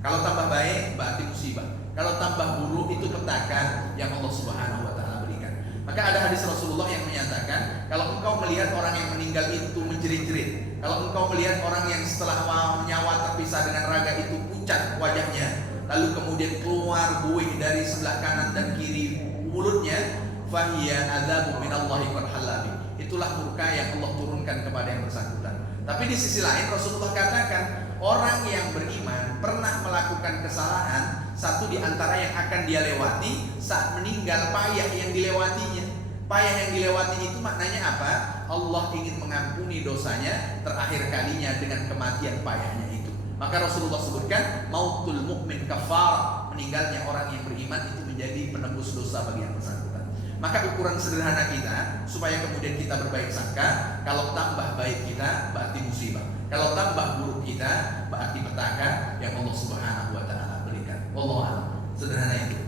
Kalau tambah baik berarti musibah. Kalau tambah buruk itu petaka yang Allah Subhanahu wa taala berikan. Maka ada hadis Rasulullah yang menyatakan, kalau engkau melihat orang yang meninggal itu menjerit-jerit, kalau engkau melihat orang yang setelah nyawa terpisah dengan raga itu pucat wajahnya, lalu kemudian keluar buih dari sebelah kanan dan kiri mulutnya, fahiya adzabu minallahi qad halabi. Itulah murka yang Allah turunkan kepada yang bersangkutan. Tapi di sisi lain Rasulullah katakan, orang yang beriman pernah melakukan kesalahan, satu di antara yang akan dia lewati saat meninggal payah yang dilewatinya. Payah yang dilewati itu maknanya apa? Allah ingin mengampuni dosanya terakhir kalinya dengan kematian payahnya itu. Maka Rasulullah sebutkan, mautul mukmin kafar, meninggalnya orang yang beriman itu menjadi penebus dosa bagi yang bersangkutan. Maka ukuran sederhana kita supaya kemudian kita berbaik sangka, kalau tambah baik kita berarti musibah, kalau tambah buruk kita berarti petaka yang Allah Subhanahu wa taala berikan. Wallahu sederhana itu.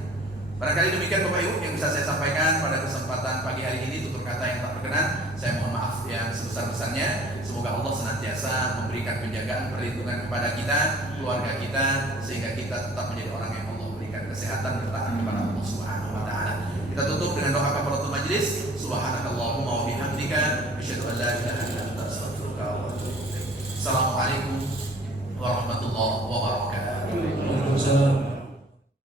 Barangkali demikian Bapak Ibu yang bisa saya sampaikan pada kesempatan pagi hari ini. Tutur kata yang tak berkenan, saya mohon maaf yang sebesar-besarnya. Semoga Allah senantiasa memberikan penjagaan, perlindungan kepada kita, keluarga kita, sehingga kita tetap menjadi orang yang Allah berikan kesehatan dan taat kepada Allah Subhanahu wa taala. Kita tutup dengan doa kafaratul majlis. Subhanakallahumma wa bihamdika, asyhadu an la ilaha illa